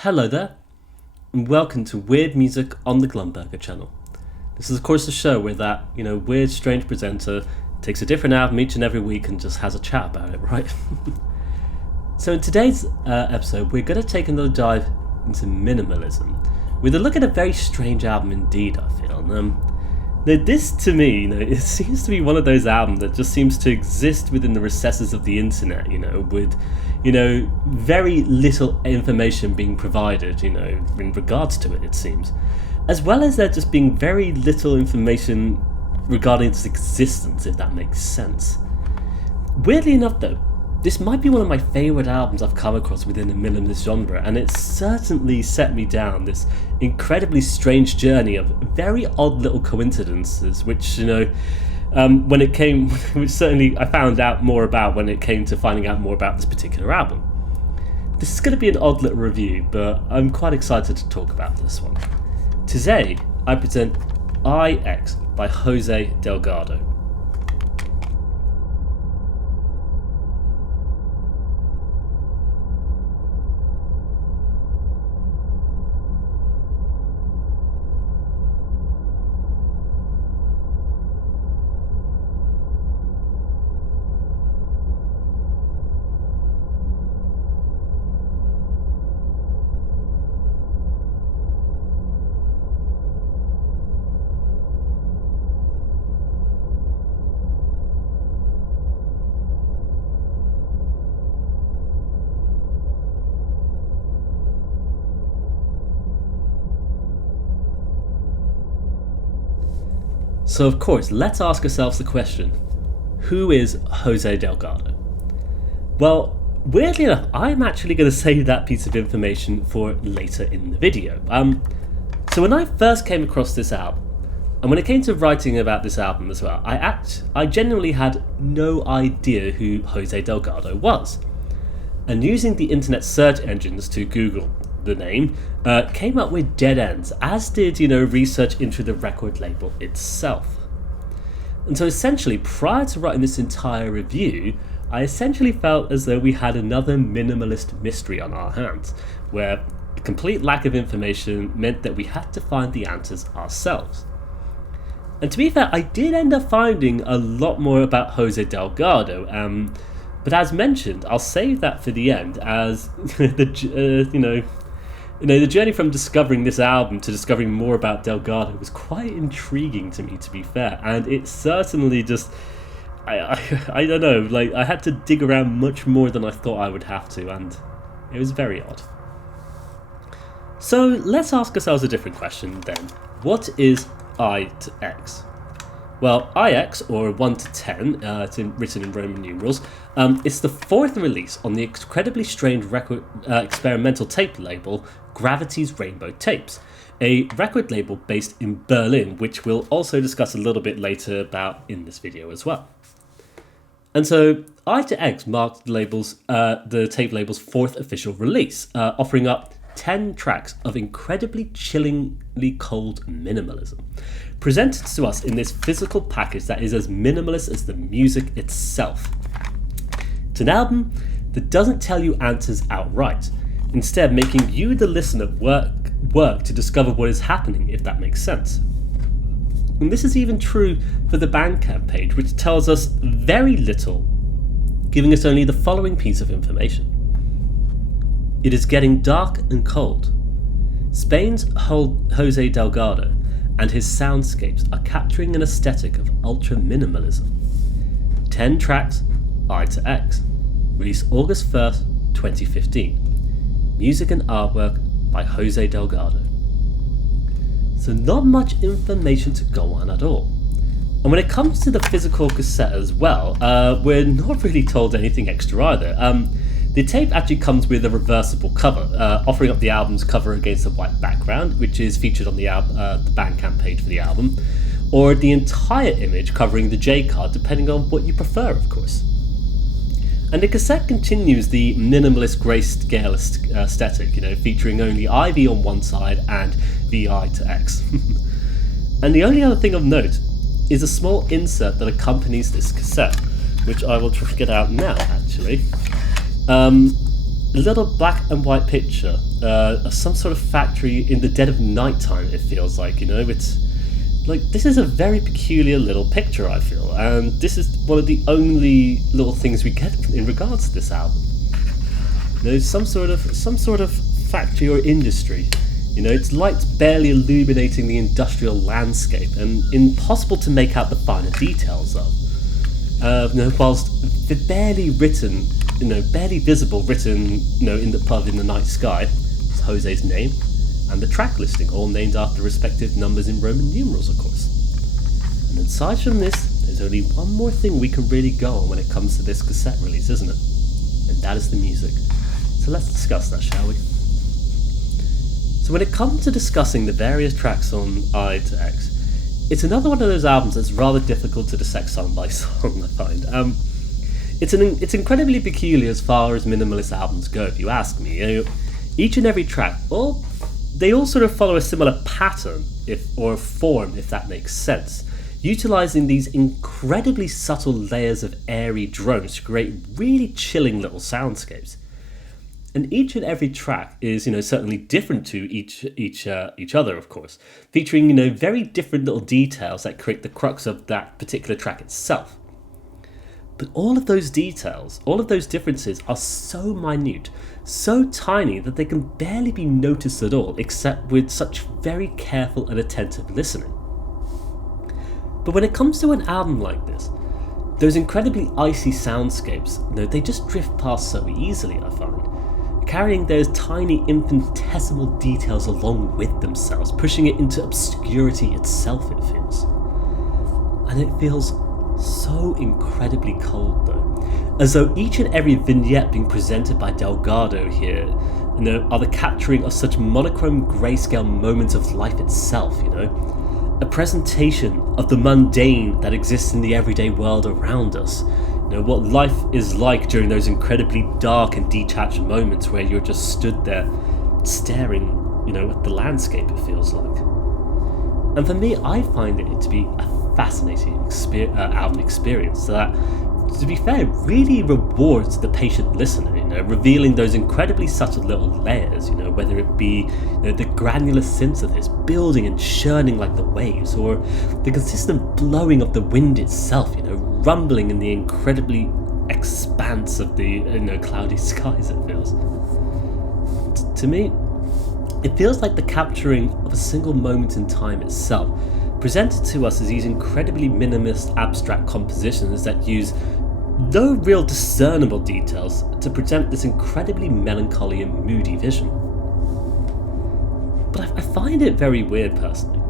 Hello there, and welcome to Weird Music on the Glumberger channel. This is of course a show where that, weird, strange presenter takes a different album each and every week and just has a chat about it, right? So in today's episode, we're going to take another dive into minimalism, with a look at a very strange album indeed, I feel. Now this, to me, it seems to be one of those albums that just seems to exist within the recesses of the internet, with very little information being provided, in regards to it, it seems. As well as there just being very little information regarding its existence, if that makes sense. Weirdly enough though, this might be one of my favourite albums I've come across within the minimalist genre, and it certainly set me down this incredibly strange journey of very odd little coincidences, which, when it came, which certainly I found out more about when it came to finding out more about this particular album. This is going to be an odd little review, but I'm quite excited to talk about this one. Today, I present IX by José Delgado. So of course, let's ask ourselves the question, who is José Delgado? Well, weirdly enough, I'm actually going to save that piece of information for later in the video. So when I first came across this album, and when it came to writing about this album as well, I genuinely had no idea who José Delgado was. And using the internet search engines to Google the name, came up with dead ends, as did, research into the record label itself. And so essentially, prior to writing this entire review, I essentially felt as though we had another minimalist mystery on our hands, where the complete lack of information meant that we had to find the answers ourselves. And to be fair, I did end up finding a lot more about José Delgado, but as mentioned, I'll save that for the end, as the journey from discovering this album to discovering more about Delgado was quite intriguing to me, to be fair, and it certainly just, I don't know, I had to dig around much more than I thought I would have to, and it was very odd. So let's ask ourselves a different question then. What is I to X? Well, IX, or 1 to 10, it's written in Roman numerals, it's the fourth release on the incredibly strange record experimental tape label Gravity's Rainbow Tapes, a record label based in Berlin, which we'll also discuss a little bit later about in this video as well. And so I to X marked the tape label's fourth official release, offering up 10 tracks of incredibly chillingly cold minimalism, presented to us in this physical package that is as minimalist as the music itself. It's an album that doesn't tell you answers outright, instead making you, the listener, work to discover what is happening, if that makes sense. And this is even true for the Bandcamp page, which tells us very little, giving us only the following piece of information. It is getting dark and cold. Spain's José Delgado and his soundscapes are capturing an aesthetic of ultra-minimalism. 10 tracks, I to X, released August 1st, 2015. Music and artwork by José Delgado. So not much information to go on at all. And when it comes to the physical cassette as well, we're not really told anything extra either. The tape actually comes with a reversible cover, offering up the album's cover against a white background, which is featured on the Bandcamp page for the album, or the entire image covering the J card, depending on what you prefer, of course. And the cassette continues the minimalist grayscale aesthetic, featuring only IV on one side and VI to X. And the only other thing of note is a small insert that accompanies this cassette, which I will get out now, actually. a little black and white picture of some sort of factory in the dead of nighttime, it feels like, it's like, this is a very peculiar little picture, I feel, and this is one of the only little things we get in regards to this album. Some sort of factory or industry. It's lights barely illuminating the industrial landscape and impossible to make out the finer details of. Whilst the barely visible written, in the night sky, is Jose's name, and the track listing, all named after respective numbers in Roman numerals, of course. And aside from this, there's only one more thing we can really go on when it comes to this cassette release, isn't it? And that is the music. So let's discuss that, shall we? So when it comes to discussing the various tracks on I to X, it's another one of those albums that's rather difficult to dissect song by song, I find. It's incredibly peculiar as far as minimalist albums go, if you ask me. Each and every track, they all sort of follow a similar pattern, or form, if that makes sense, utilising these incredibly subtle layers of airy drones to create really chilling little soundscapes. And each and every track is, certainly different to each other, of course, featuring, very different little details that create the crux of that particular track itself. But all of those details, all of those differences are so minute, so tiny that they can barely be noticed at all, except with such very careful and attentive listening. But when it comes to an album like this, those incredibly icy soundscapes, they just drift past so easily, I find, carrying those tiny infinitesimal details along with themselves, pushing it into obscurity itself, it feels. And it feels so incredibly cold, though, as though each and every vignette being presented by Delgado here, are the capturing of such monochrome grayscale moments of life itself, a presentation of the mundane that exists in the everyday world around us, what life is like during those incredibly dark and detached moments where you're just stood there staring, at the landscape, it feels like. And for me, I find it to be a fascinating album experience that, to be fair, really rewards the patient listener, revealing those incredibly subtle little layers, whether it be the granular synthesis building and churning like the waves, or the consistent blowing of the wind itself, rumbling in the incredibly expanse of the cloudy skies, it feels. To me, it feels like the capturing of a single moment in time itself, presented to us as these incredibly minimalist abstract compositions that use no real discernible details to present this incredibly melancholy and moody vision. But I find it very weird, personally.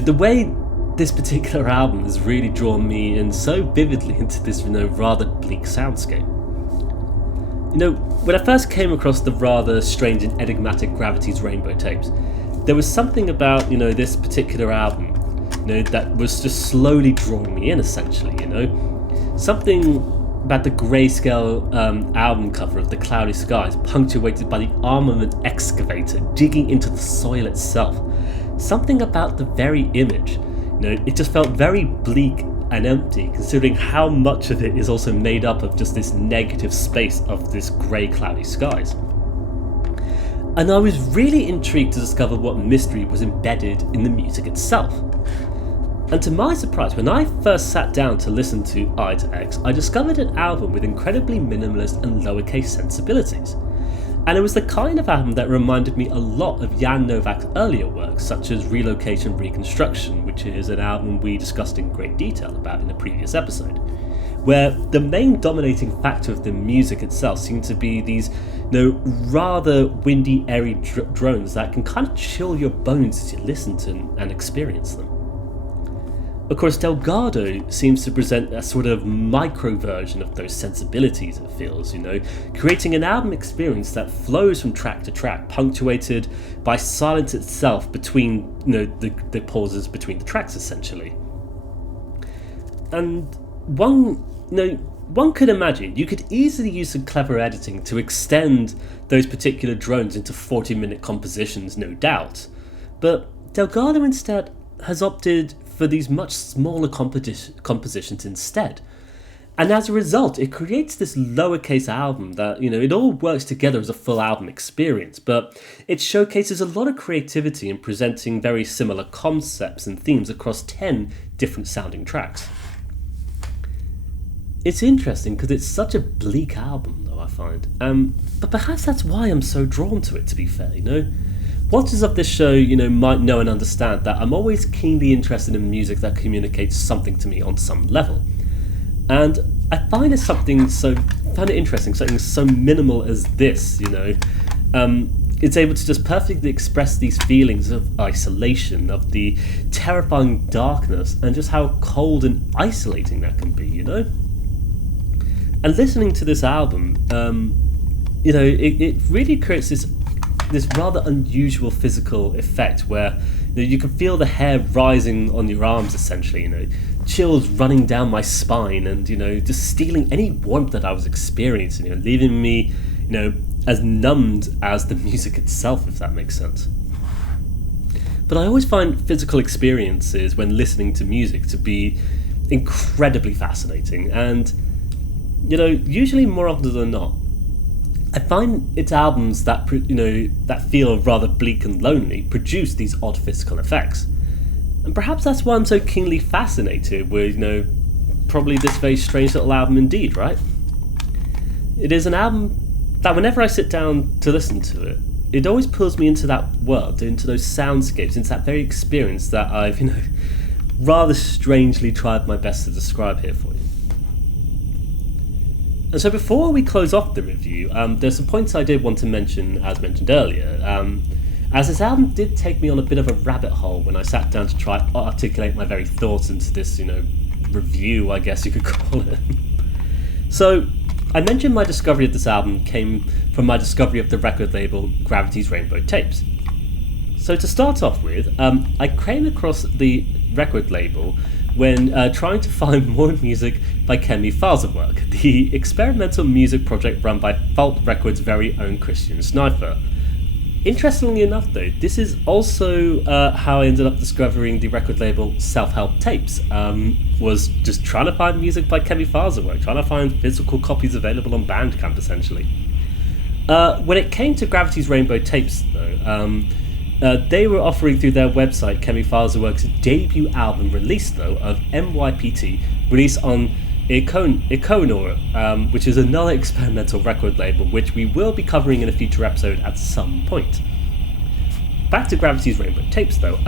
The way this particular album has really drawn me in so vividly into this rather bleak soundscape. When I first came across the rather strange and enigmatic Gravity's Rainbow tapes, there was something about, this particular album, that was just slowly drawing me in, essentially, Something about the grayscale album cover of the cloudy skies, punctuated by the armament excavator digging into the soil itself. Something about the very image, it just felt very bleak and empty, considering how much of it is also made up of just this negative space of this grey cloudy skies. And I was really intrigued to discover what mystery was embedded in the music itself. And to my surprise, when I first sat down to listen to I to X, I discovered an album with incredibly minimalist and lowercase sensibilities. And it was the kind of album that reminded me a lot of Jan Novak's earlier works, such as Relocation Reconstruction, which is an album we discussed in great detail about in a previous episode, where the main dominating factor of the music itself seemed to be these rather windy, airy drones that can kind of chill your bones as you listen to and experience them. Of course, Delgado seems to present a sort of micro version of those sensibilities, it feels, creating an album experience that flows from track to track, punctuated by silence itself between, the pauses between the tracks, essentially. And one could imagine you could easily use some clever editing to extend those particular drones into 40-minute compositions, no doubt. But Delgado instead has opted for these much smaller compositions instead. And as a result, it creates this lowercase album that, it all works together as a full album experience, but it showcases a lot of creativity in presenting very similar concepts and themes across 10 different sounding tracks. It's interesting because it's such a bleak album, though, I find. But perhaps that's why I'm so drawn to it, to be fair, Watchers of this show, might know and understand that I'm always keenly interested in music that communicates something to me on some level. And I find it interesting, something so minimal as this, it's able to just perfectly express these feelings of isolation, of the terrifying darkness, and just how cold and isolating that can be, And listening to this album, it really creates this rather unusual physical effect where you can feel the hair rising on your arms, essentially, chills running down my spine and, just stealing any warmth that I was experiencing, leaving me, as numbed as the music itself, if that makes sense. But I always find physical experiences when listening to music to be incredibly fascinating, and, usually more often than not, I find it's albums that, that feel rather bleak and lonely produce these odd physical effects. And perhaps that's why I'm so keenly fascinated with, probably this very strange little album indeed, right? It is an album that whenever I sit down to listen to it, it always pulls me into that world, into those soundscapes, into that very experience that I've, rather strangely tried my best to describe here for you. And so before we close off the review, there's some points I did want to mention, as mentioned earlier, as this album did take me on a bit of a rabbit hole when I sat down to try to articulate my very thoughts into this, review, I guess you could call it. So, I mentioned my discovery of this album came from my discovery of the record label Gravity's Rainbow Tapes. So to start off with, I came across the record label when trying to find more music by Kemi Faserwerk, the experimental music project run by Fault Records' very own Christian Sniper. Interestingly enough, though, this is also how I ended up discovering the record label Self-Help Tapes. Was just trying to find music by Kemi Faserwerk, trying to find physical copies available on Bandcamp, essentially. When it came to Gravity's Rainbow Tapes, though, they were offering through their website Kemi Faserwerk's debut album release, though, of MYPT, released on Ikonor, which is another experimental record label, which we will be covering in a future episode at some point. Back to Gravity's Rainbow Tapes, though.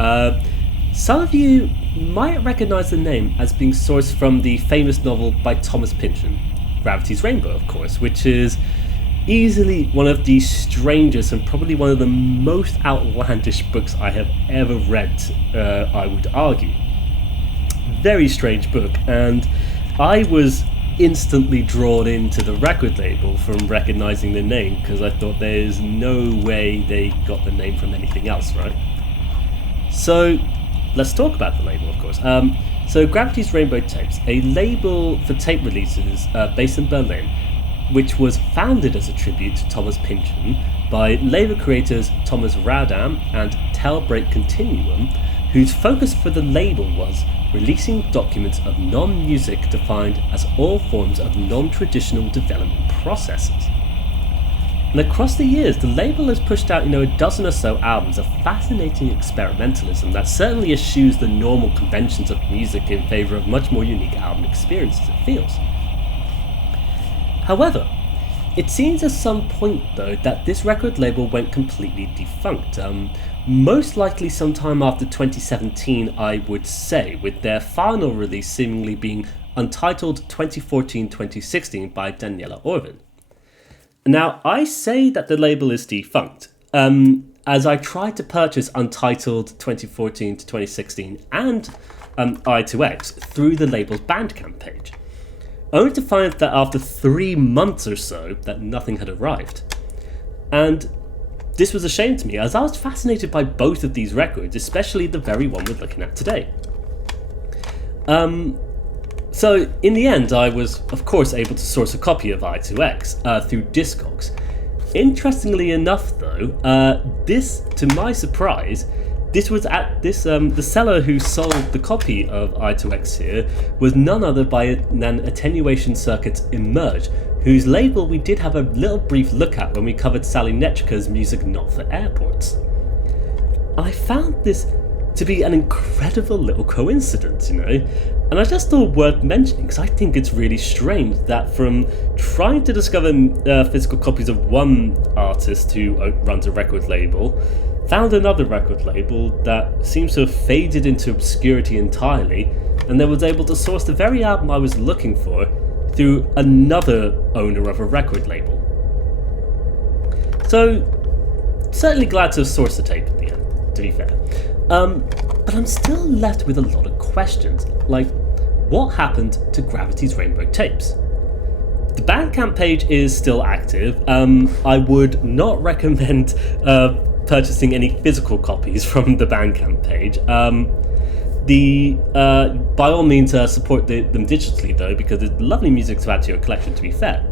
Some of you might recognise the name as being sourced from the famous novel by Thomas Pynchon, Gravity's Rainbow, of course, which is easily one of the strangest and probably one of the most outlandish books I have ever read, I would argue. Very strange book, and I was instantly drawn into the record label from recognising the name, because I thought there's no way they got the name from anything else, right? So, let's talk about the label, of course. So Gravity's Rainbow Tapes, a label for tape releases based in Berlin, which was founded as a tribute to Thomas Pynchon by label creators Thomas Radam and Telbreak Continuum, whose focus for the label was releasing documents of non-music defined as all forms of non-traditional development processes. And across the years, the label has pushed out, a dozen or so albums of fascinating experimentalism that certainly eschews the normal conventions of music in favour of much more unique album experiences, it feels. However, it seems at some point, though, that this record label went completely defunct, most likely sometime after 2017, I would say, with their final release seemingly being Untitled 2014-2016 by Daniela Orvin. Now, I say that the label is defunct, as I tried to purchase Untitled 2014-2016 and I2X through the label's Bandcamp page, only to find that after 3 months or so that nothing had arrived. And this was a shame to me, as I was fascinated by both of these records, especially the very one we're looking at today. So in the end, I was of course able to source a copy of I2X through Discogs. Interestingly enough, though, this, to my surprise, This was at this the seller who sold the copy of I2X here was none other than Attenuation Circuits Emerge, whose label we did have a little brief look at when we covered Sally Netchka's Music Not for Airports. And I found this to be an incredible little coincidence, and I just thought worth mentioning because I think it's really strange that from trying to discover physical copies of one artist who runs a record label, found another record label that seems to have faded into obscurity entirely, and then was able to source the very album I was looking for through another owner of a record label. So, certainly glad to have sourced the tape at the end, to be fair. But I'm still left with a lot of questions, like what happened to Gravity's Rainbow tapes? The Bandcamp page is still active. I would not recommend purchasing any physical copies from the Bandcamp page. By all means support them digitally though, because it's lovely music to add to your collection, to be fair.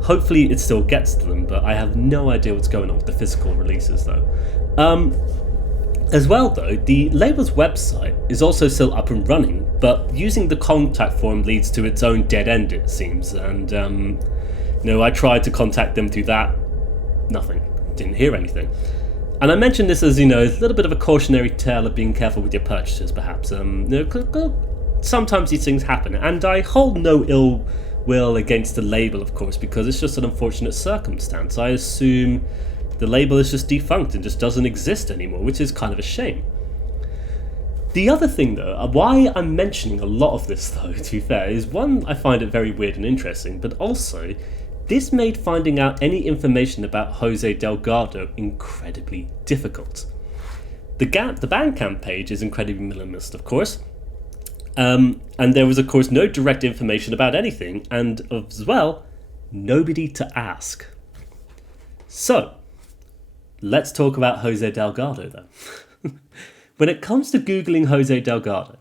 Hopefully it still gets to them, but I have no idea what's going on with the physical releases though. As well though, the label's website is also still up and running, but using the contact form leads to its own dead end, it seems, and I tried to contact them through that, nothing, didn't hear anything. And I mentioned this as, a little bit of a cautionary tale of being careful with your purchases, perhaps. Sometimes these things happen, and I hold no ill will against the label, of course, because it's just an unfortunate circumstance. I assume the label is just defunct and just doesn't exist anymore, which is kind of a shame. The other thing, though, why I'm mentioning a lot of this, though, to be fair, is one, I find it very weird and interesting, but also, this made finding out any information about José Delgado incredibly difficult. The Bandcamp page is incredibly minimalist, of course, and there was, of course, no direct information about anything, and as well, nobody to ask. So, let's talk about José Delgado then. When it comes to Googling José Delgado,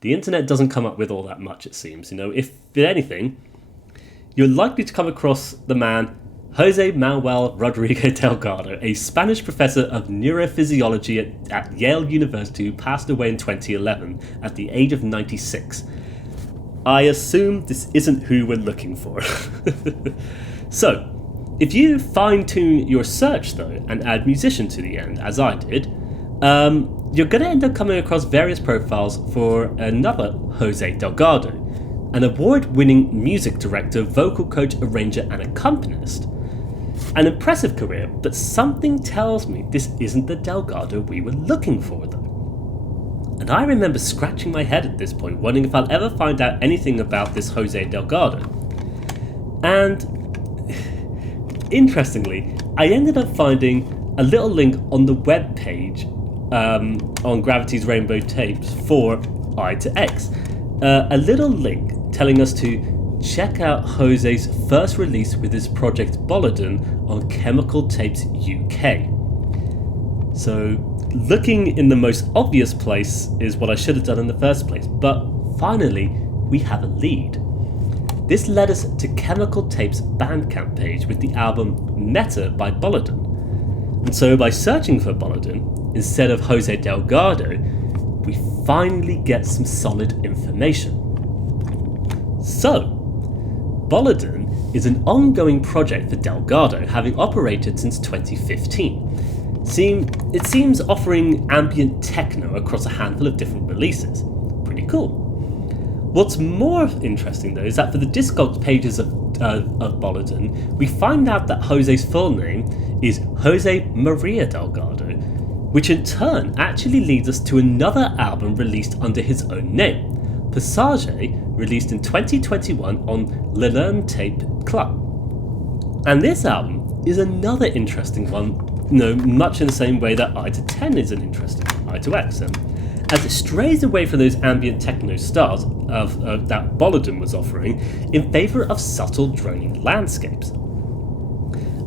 the internet doesn't come up with all that much, it seems. If anything, you're likely to come across the man José Manuel Rodrigo Delgado, a Spanish professor of neurophysiology at Yale University who passed away in 2011 at the age of 96. I assume this isn't who we're looking for. So, if you fine-tune your search though and add musician to the end, as I did, you're going to end up coming across various profiles for another José Delgado, an award-winning music director, vocal coach, arranger and accompanist. An impressive career, but something tells me this isn't the Delgado we were looking for though. And I remember scratching my head at this point, wondering if I'll ever find out anything about this José Delgado. And interestingly, I ended up finding a little link on the web page on Gravity's Rainbow tapes for I2X. A little link telling us to check out José's first release with his project Boliden on Chemical Tapes UK. So, looking in the most obvious place is what I should have done in the first place, but finally, we have a lead. This led us to Chemical Tapes' Bandcamp page with the album Meta by Boliden. And so by searching for Boliden, instead of José Delgado, we finally get some solid information. So, Boliden is an ongoing project for Delgado, having operated since 2015. It seems offering ambient techno across a handful of different releases. Pretty cool. What's more interesting though is that for the Discogs pages of Boliden, we find out that José's full name is José Maria Delgado, which in turn actually leads us to another album released under his own name, Passage, released in 2021 on Learn Tape Club. And this album is another interesting one, much in the same way that I210 is an interesting I2X, as it strays away from those ambient techno styles that Boliden was offering in favour of subtle droning landscapes.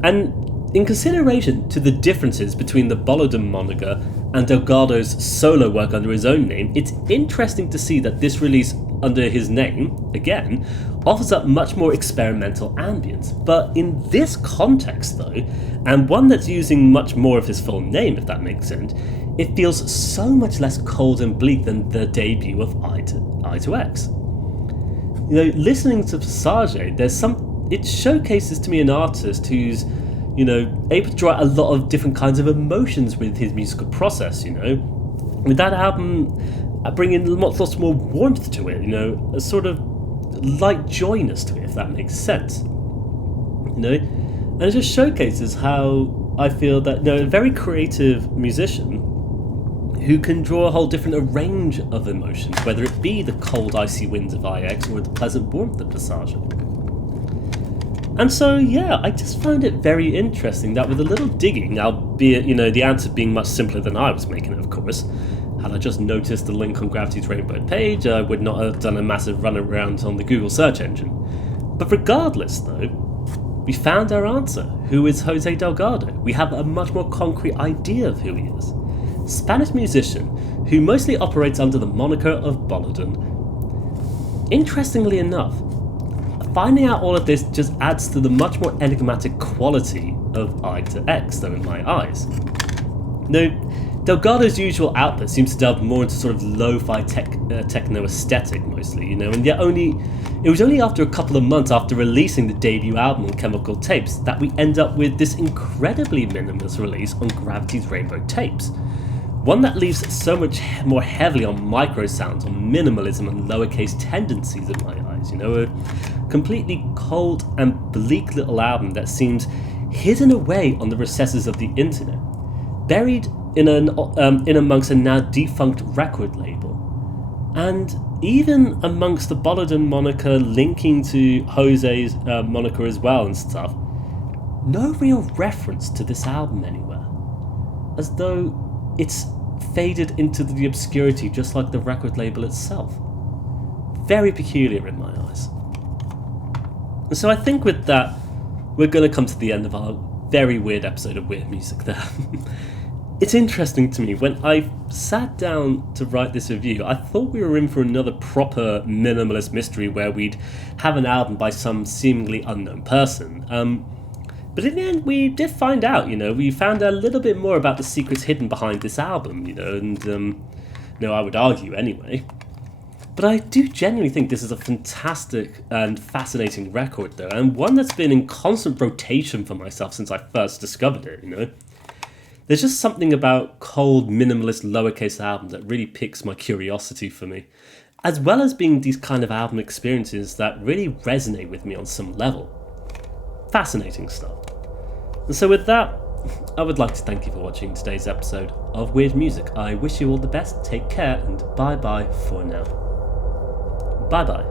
And in consideration to the differences between the Boliden moniker and Delgado's solo work under his own name, it's interesting to see that this release under his name, again, offers up much more experimental ambience. But in this context though, and one that's using much more of his full name if that makes sense, it feels so much less cold and bleak than the debut of I to X. Listening to Passage, it showcases to me an artist who's, able to draw out a lot of different kinds of emotions with his musical process, With that album bringing lots more warmth to it, a sort of light joyness to it, if that makes sense. And it just showcases how I feel that a very creative musician who can draw a whole different range of emotions, whether it be the cold icy winds of IX or the pleasant warmth of Passage. And so I just found it very interesting that with a little digging, albeit the answer being much simpler than I was making it, of course. Had I just noticed the link on Gravity's Rainbow page, I would not have done a massive run around on the Google search engine. But regardless though, we found our answer, who is José Delgado. We have a much more concrete idea of who he is. Spanish musician who mostly operates under the moniker of Bolladon. Interestingly enough, finding out all of this just adds to the much more enigmatic quality of I to X, though, in my eyes. Delgado's usual output seems to delve more into sort of lo-fi techno aesthetic mostly, and yet it was only after a couple of months after releasing the debut album on Chemical Tapes that we end up with this incredibly minimalist release on Gravity's Rainbow Tapes. One that leaves so much more heavily on micro sounds, on minimalism and lowercase tendencies in my eyes, a completely cold and bleak little album that seems hidden away on the recesses of the internet, buried in amongst a now defunct record label, and even amongst the Bolladon moniker linking to Jose's moniker as well and stuff. No real reference to this album anywhere, as though it's faded into the obscurity just like the record label itself. Very peculiar in my eyes. And so I think with that, we're going to come to the end of our very weird episode of Weird Music there. It's interesting to me, when I sat down to write this review, I thought we were in for another proper minimalist mystery where we'd have an album by some seemingly unknown person. But in the end, we did find out, we found out a little bit more about the secrets hidden behind this album, and I would argue anyway. But I do genuinely think this is a fantastic and fascinating record, though, and one that's been in constant rotation for myself since I first discovered it, There's just something about cold, minimalist, lowercase albums that really piques my curiosity for me, as well as being these kind of album experiences that really resonate with me on some level. Fascinating stuff. And so with that, I would like to thank you for watching today's episode of Weird Music. I wish you all the best, take care, and bye-bye for now. Bye-bye.